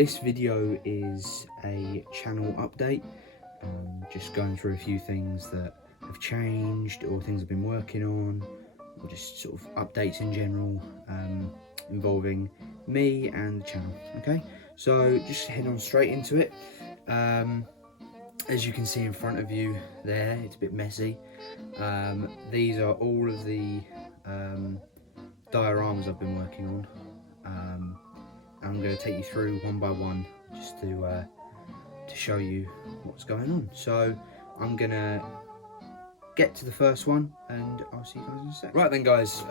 this video is a channel update, just going through a few things that have changed or things I've been working on, or just sort of updates in general involving me and the channel. Okay, so just head on straight into it. As you can see in front of you there, it's a bit messy. These are all of the dioramas I've been working on. I'm going to take you through one by one just to show you what's going on. So I'm going to get to the first one and I'll see you guys in a sec. Right then guys,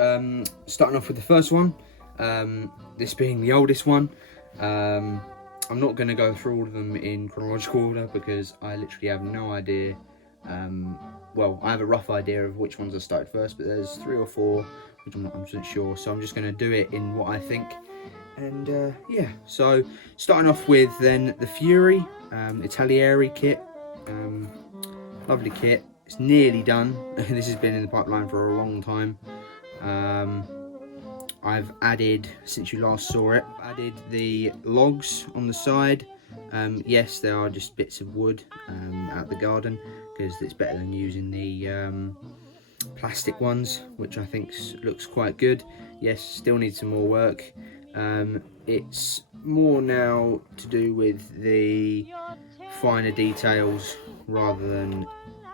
starting off with the first one, this being the oldest one. I'm not going to go through all of them in chronological order because I literally have no idea. Well, I have a rough idea of which ones I started first, but there's 3 or 4 which I'm not 100% sure, so I'm just going to do it in what I think. And yeah, so starting off with then the Fury It Salieri kit. Lovely kit. It's nearly done. This has been in the pipeline for a long time. I've added, since you last saw it, added the logs on the side. Yes, they are just bits of wood out the garden, because it's better than using the plastic ones, which I think looks quite good. Yes, still needs some more work. It's more now to do with the finer details rather than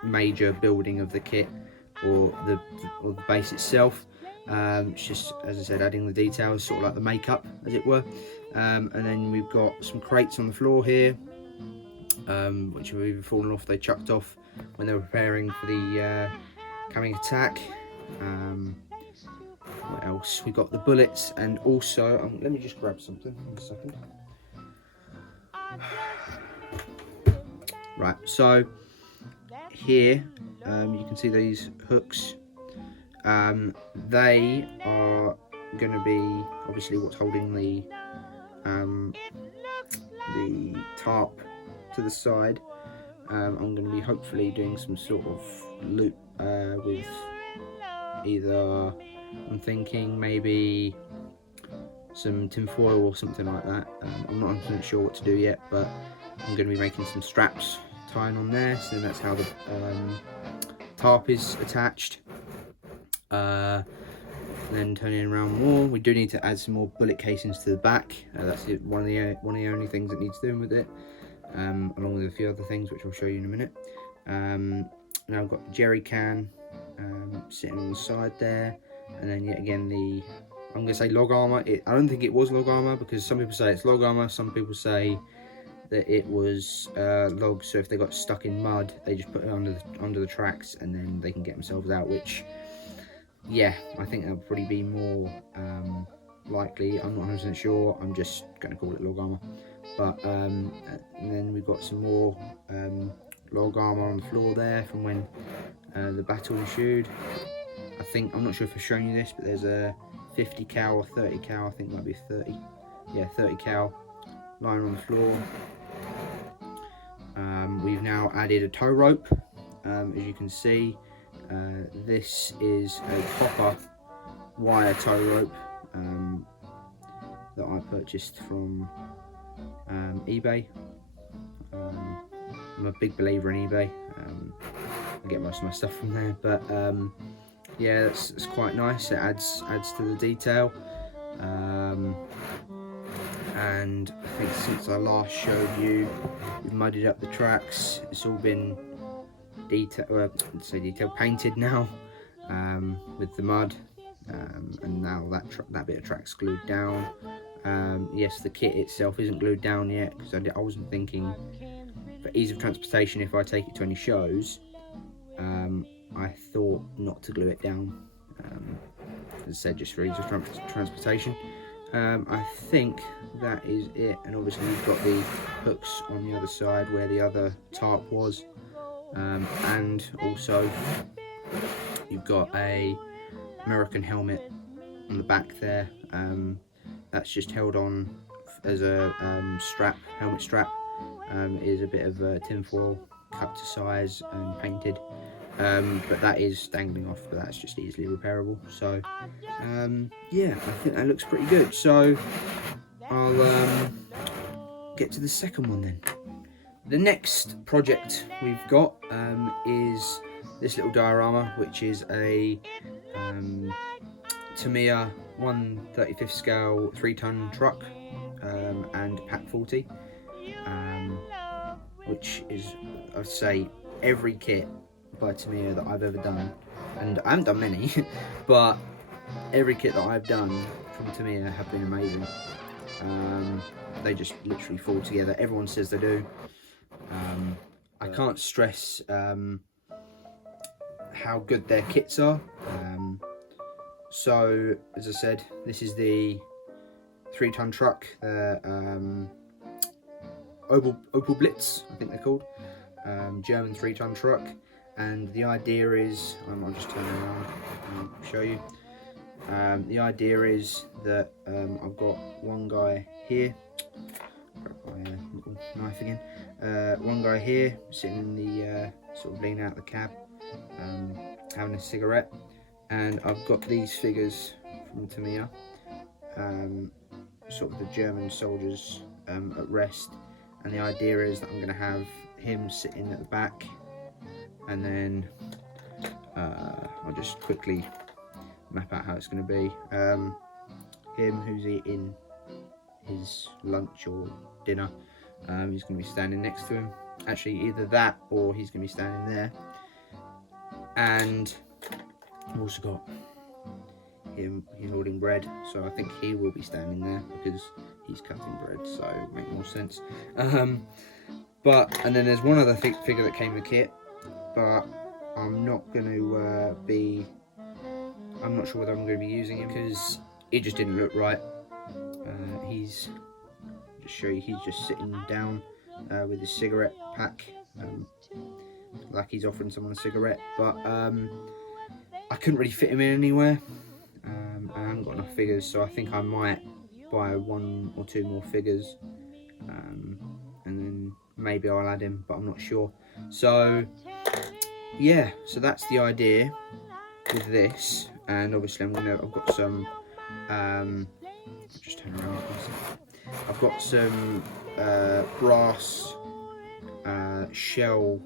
major building of the kit or the base itself. It's just, as I said, adding the details, sort of like the makeup, as it were. And then we've got some crates on the floor here, which have either fallen off, they chucked off when they were preparing for the coming attack. What else? We got the bullets, and also let me just grab something. 1 second. Right, so here you can see these hooks. They are going to be obviously what's holding the tarp to the side. I'm going to be hopefully doing some sort of loop with either, I'm thinking maybe some tinfoil or something like that. I'm not 100% sure what to do yet, but I'm going to be making some straps tying on there, so that's how the tarp is attached. Then turning around more, we do need to add some more bullet casings to the back. That's one of the only things that needs doing with it, along with a few other things which I'll show you in a minute. Now I've got the jerry can sitting on the side there, and then yet again I'm going to say log armor. I don't think it was log armor, because some people say it's log armor, some people say that it was logs, so if they got stuck in mud they just put it under the tracks and then they can get themselves out, which, yeah, I think that would probably be more likely. I'm not 100% sure, I'm just going to call it log armor. But and then we've got some more log armor on the floor there from when the battle ensued. I'm not sure if I've shown you this, but there's a 50 cal or 30 cal, I think it might be 30, yeah, 30 cal lying on the floor. We've now added a tow rope, as you can see. This is a copper wire tow rope that I purchased from eBay. I'm a big believer in eBay. I get most of my stuff from there, but yeah, that's quite nice. It adds to the detail. And I think since I last showed you, we've muddied up the tracks. It's all been painted now with the mud, and now that bit of track's glued down. Yes, the kit itself isn't glued down yet, because I wasn't thinking, for ease of transportation, if I take it to any shows, I thought not to glue it down, as I said, just for ease of transportation. I think that is it, and obviously you've got the hooks on the other side where the other tarp was, and also you've got a American helmet on the back there. That's just held on as a helmet strap. It is a bit of tinfoil cut to size and painted. But that is dangling off, but that's just easily repairable. So yeah, I think that looks pretty good. So I'll get to the second one then. The next project we've got is this little diorama, which is a Tamiya 1/35 scale 3-ton truck and pack 40, which is, I'd say, every kit by Tamiya that I've ever done, and I haven't done many, but every kit that I've done from Tamiya have been amazing. They just literally fall together. Everyone says they do. I can't stress how good their kits are. So, as I said, this is the 3-ton truck, the Opel Blitz, I think they're called, German 3-ton truck. And the idea is, I'll just turn around and show you. The idea is that I've got one guy here, grab my little knife again, one guy here sitting in the sort of leaning out the cab, having a cigarette, and I've got these figures from Tamiya, sort of the German soldiers at rest, and the idea is that I'm going to have him sitting at the back, and then I'll just quickly map out how it's going to be. Him who's eating his lunch or dinner, he's going to be standing next to him. Actually, either that or he's going to be standing there. And I've also got him, he's holding bread, so I think he will be standing there because he's cutting bread, so it makes more sense. And then there's one other figure that came in the kit, but I'm not going to I'm not sure whether I'm going to be using him because it just didn't look right. He's just sitting down with his cigarette pack, like he's offering someone a cigarette, but I couldn't really fit him in anywhere. I haven't got enough figures, so I think I might buy 1 or 2 more figures, and then maybe I'll add him, but I'm not sure. So yeah, so that's the idea with this. And obviously I've got some just turn around. I've got some brass shell.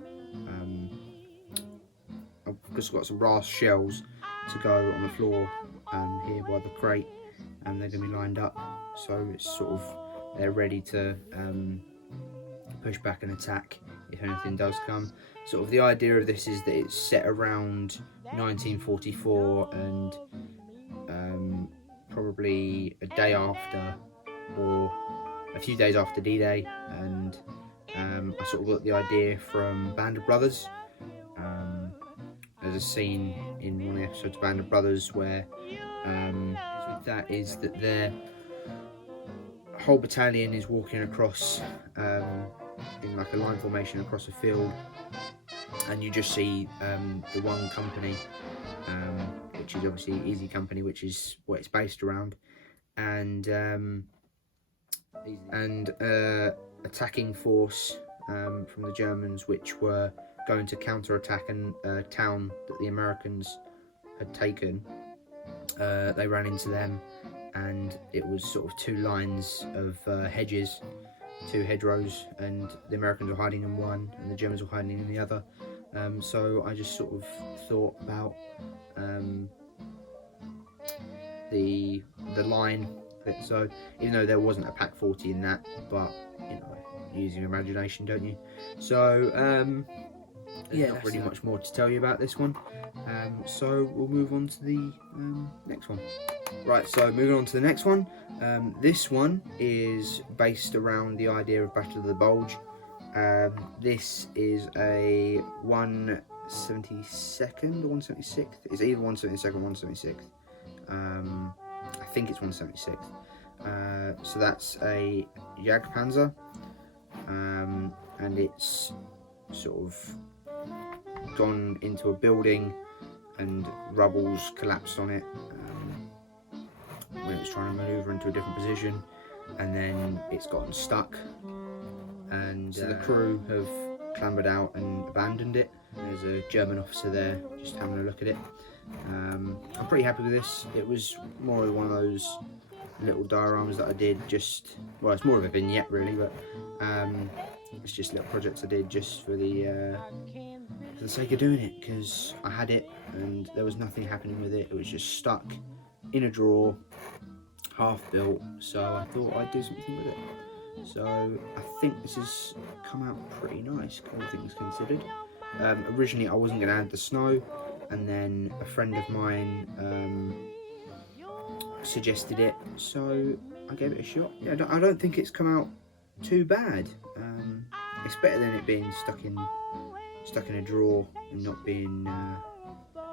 I've just got some brass shells to go on the floor here by the crate, and they're going to be lined up, so it's sort of they're ready to push back and attack if anything does come. Sort of the idea of this is that it's set around 1944 and probably a day after or a few days after D-Day, and I sort of got the idea from Band of Brothers. There's a scene in one of the episodes of Band of Brothers where that is that their whole battalion is walking across in like a line formation across a field, and you just see the one company, which is obviously Easy Company, which is what it's based around, and attacking force from the Germans, which were going to counter-attack a town that the Americans had taken. They ran into them, and it was sort of 2 lines of hedges, 2 hedgerows, and the Americans were hiding in one and the Germans were hiding in the other. So I just sort of thought about the line bit. So even though there wasn't a pack 40 in that, but you know, use your imagination, don't you? So yeah, not really much more to tell you about this one. So we'll move on to the next one. Right, so moving on to the next one. This one is based around the idea of Battle of the Bulge. This is a 172nd or 176th. It's either 172nd or 176th. I think it's 176th. So that's a Jagdpanzer, and it's sort of gone into a building and rubble's collapsed on it when it was trying to manoeuvre into a different position, and then it's gotten stuck, and so the crew have clambered out and abandoned it. There's a German officer there just having a look at it. I'm pretty happy with this. It was more of one of those little dioramas that I did, just, well, it's more of a vignette really, but it's just little projects I did just for the sake of doing it, because I had it and there was nothing happening with it. It was just stuck in a drawer, half built, so I thought I'd do something with it. So I think this has come out pretty nice, all things considered. Originally I wasn't going to add the snow, and then a friend of mine suggested it, so I gave it a shot. Yeah, I don't think it's come out too bad. It's better than it being stuck in a drawer and not being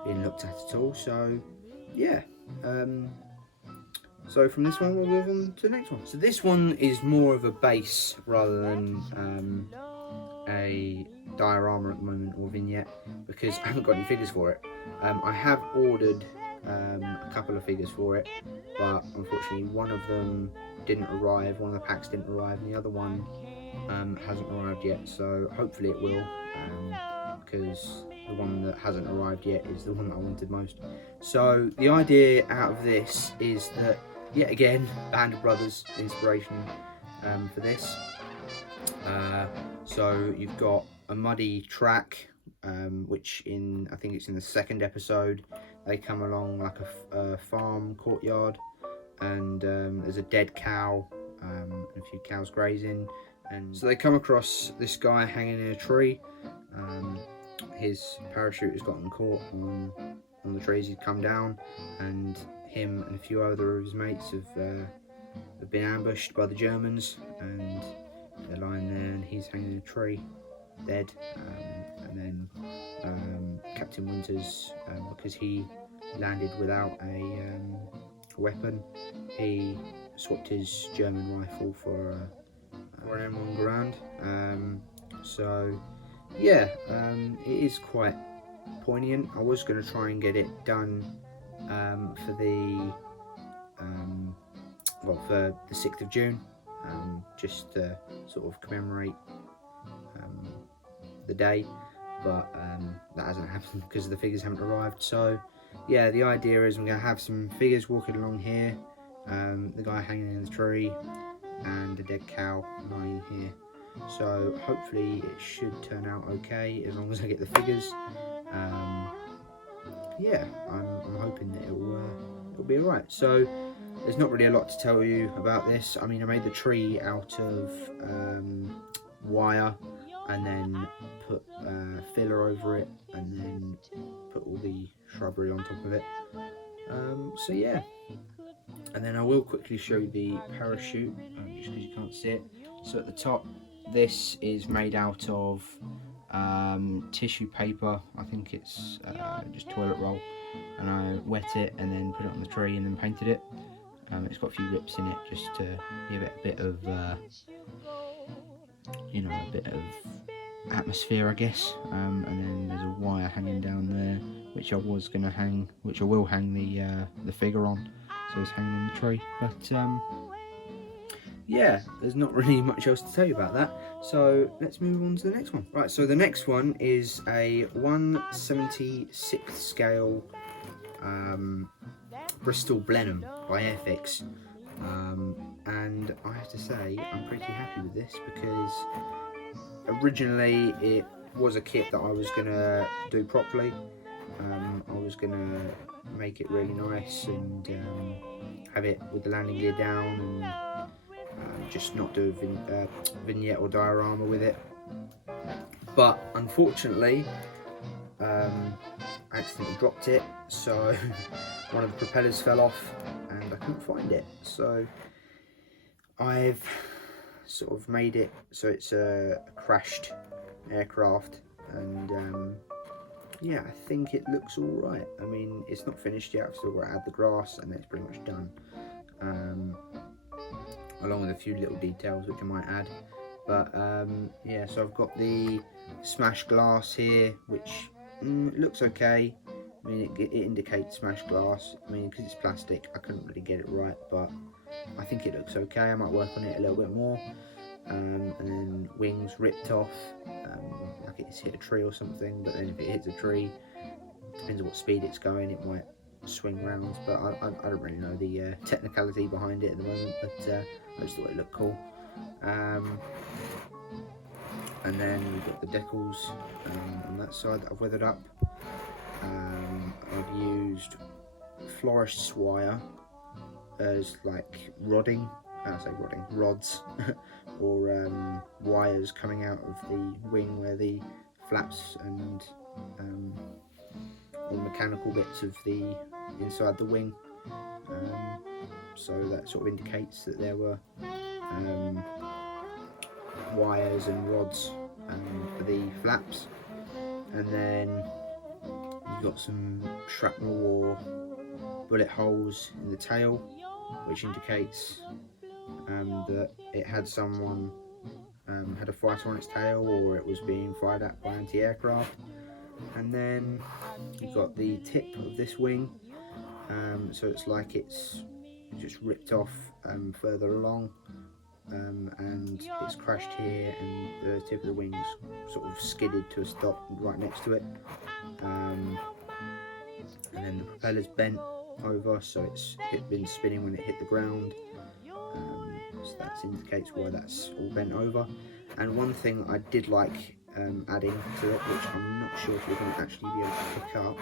looked at all. So yeah. So from this one we'll move on to the next one. So this one is more of a base rather than a diorama at the moment, or vignette, because I haven't got any figures for it. I have ordered a couple of figures for it, but unfortunately one of them didn't arrive, one of the packs didn't arrive, and the other one hasn't arrived yet, so hopefully it will, because the one that hasn't arrived yet is the one that I wanted most. So the idea out of this is that, yet again, Band of Brothers inspiration for this. So you've got a muddy track, which I think it's in the second episode, they come along like a farm courtyard, and there's a dead cow and a few cows grazing, and so they come across this guy hanging in a tree. His parachute has gotten caught on the trees. He's come down, and him and a few other of his mates have been ambushed by the Germans, and they're lying there, and he's hanging in a tree, dead. And then Captain Winters, because he landed without a weapon, he swapped his German rifle for an M1 Garand. So yeah, it is quite poignant. I was going to try and get it done for the for the 6th of June, just to sort of commemorate the day, but that hasn't happened because the figures haven't arrived. So yeah, the idea is I'm going to have some figures walking along here, the guy hanging in the tree, and a dead cow lying here. So hopefully it should turn out okay as long as I get the figures. Yeah, I'm hoping that it'll be alright. So there's not really a lot to tell you about this. I mean, I made the tree out of wire, and then put filler over it, and then put all the shrubbery on top of it. So yeah, and then I will quickly show you the parachute, just because you can't see it. So at the top, this is made out of tissue paper. I think it's just toilet roll, and I wet it and then put it on the tree and then painted it. It's got a few rips in it just to give it a bit of a bit of atmosphere, I guess. And then there's a wire hanging down there, which I will hang the figure on, so it's hanging in the tree. But yeah, there's not really much else to tell you about that, so let's move on to the next one. Right, so the next one is a 1/76 scale Bristol Blenheim by FX, and I have to say I'm pretty happy with this, because originally it was a kit that I was going to do properly. I was going to make it really nice and have it with the landing gear down, and just not do a vignette or diorama with it. But unfortunately, I accidentally dropped it, so one of the propellers fell off and I couldn't find it. So I've sort of made it so it's a crashed aircraft, and yeah, I think it looks alright. I mean, it's not finished yet. I've still got to add the grass, and it's pretty much done, along with a few little details which I might add. But yeah, so I've got the smashed glass here, which looks okay. I mean, it indicates smashed glass. I mean, because it's plastic, I couldn't really get it right, but I think it looks okay. I might work on it a little bit more. And then wings ripped off, like it's hit a tree or something. But then if it hits a tree, depends on what speed it's going, it might swing round, but I don't really know the technicality behind it at the moment, but I just thought it looked cool. And then we've got the decals on that side that I've weathered up. I've used florist's wire as like rodding, rods or wires coming out of the wing where the flaps and all mechanical bits of the inside the wing. So that sort of indicates that there were wires and rods for the flaps. And then you've got some shrapnel or bullet holes in the tail, which indicates that it had someone had a fighter on its tail, or it was being fired at by anti-aircraft. And then you've got the tip of this wing, so it's like it's just ripped off further along, and it's crashed here, and the tip of the wing's sort of skidded to a stop right next to it, and then the propeller's bent over, so it's been spinning when it hit the ground, so that indicates why that's all bent over. And one thing I did like adding to it, which I'm not sure if you're going to actually be able to pick up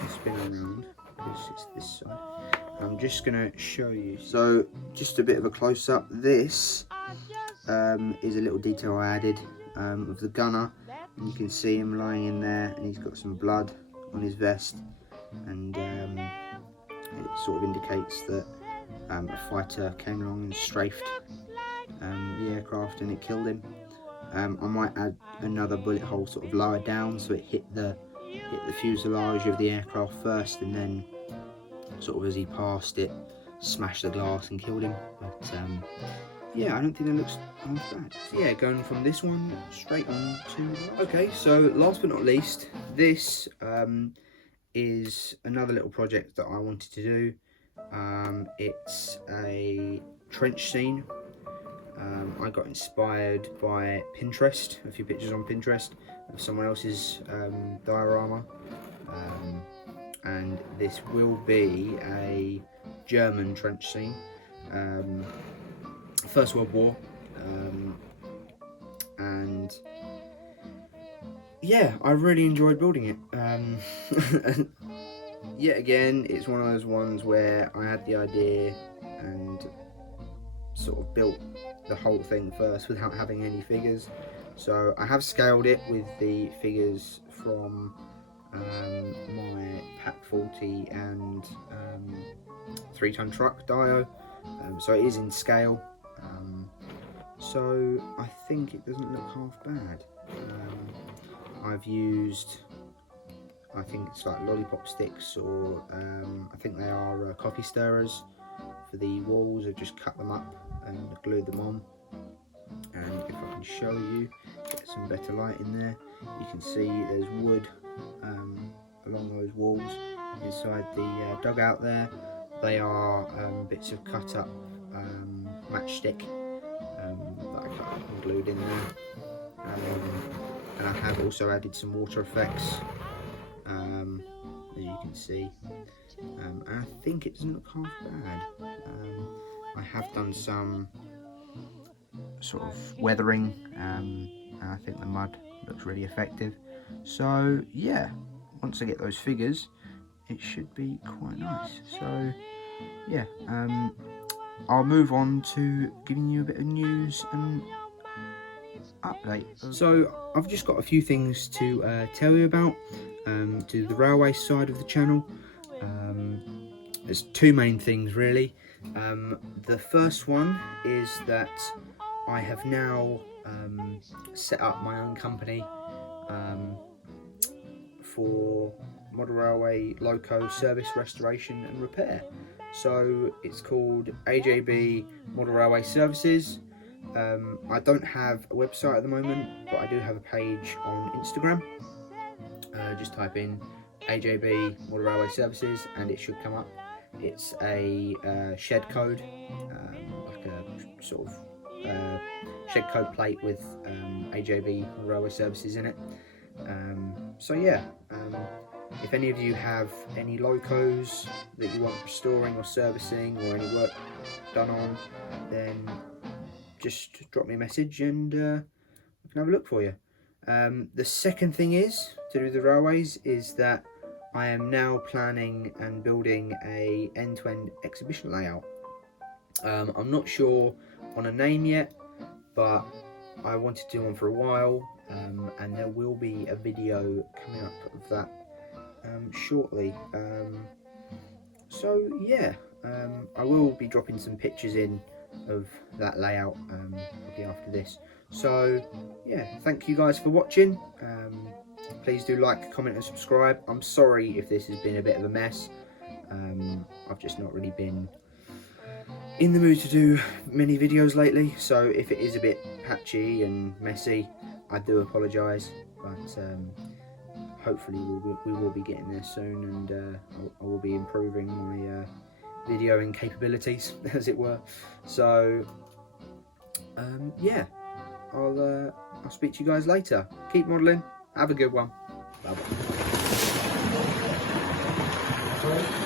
and spin around, because it's this side. I'm just going to show you. So just a bit of a close-up. This is a little detail I added of the gunner, and you can see him lying in there, and he's got some blood on his vest, and it sort of indicates that a fighter came along and strafed the aircraft and it killed him. I might add another bullet hole sort of lower down, so it hit the fuselage of the aircraft first, and then sort of as he passed it, smashed the glass and killed him. But yeah, I don't think that looks half bad. So yeah, going from this one straight on to... Okay, so last but not least, this is another little project that I wanted to do. It's a trench scene. I got inspired by Pinterest, a few pictures on Pinterest of someone else's diorama, and this will be a German trench scene, First World War, and yeah, I really enjoyed building it. Yet again, it's one of those ones where I had the idea and sort of built the whole thing first without having any figures. So I have scaled it with the figures from my Pack 40 and 3-ton truck dio, so it is in scale, so I think it doesn't look half bad. I've used, I think it's like lollipop sticks, or I think they are coffee stirrers for the walls. I've just cut them up and glued them on, and if I can show you, get some better light in there, you can see there's wood along those walls inside the dugout there. They are bits of cut up matchstick that I cut up and glued in there, and I have also added some water effects, as you can see, and I think it doesn't look half bad. I have done some sort of weathering, and I think the mud looks really effective. So yeah, once I get those figures, it should be quite nice. So yeah, I'll move on to giving you a bit of news and update. So I've just got a few things to tell you about, to the railway side of the channel. There's two main things really. The first one is that I have now set up my own company for model railway loco service, restoration and repair. So it's called AJB Model Railway Services. I don't have a website at the moment, but I do have a page on Instagram. Just type in AJB Model Railway Services and it should come up. It's a shed code, like a sort of shed code plate with AJB Model Railway Services in it. So yeah, if any of you have any locos that you want restoring or servicing, or any work done on, then just drop me a message and we can have a look for you. The second thing is to do with the railways is that I am now planning and building a end-to-end exhibition layout. I'm not sure on a name yet, but I wanted to do one for a while, and there will be a video coming up of that shortly. So yeah, I will be dropping some pictures in of that layout probably after this. So yeah, thank you guys for watching. Please do like, comment and subscribe. I'm sorry if this has been a bit of a mess. I've just not really been in the mood to do many videos lately, so if it is a bit patchy and messy, I do apologise, but hopefully we will be getting there soon, and I will be improving my videoing capabilities, as it were. So yeah, I'll speak to you guys later. Keep modelling. Have a good one. Bye bye.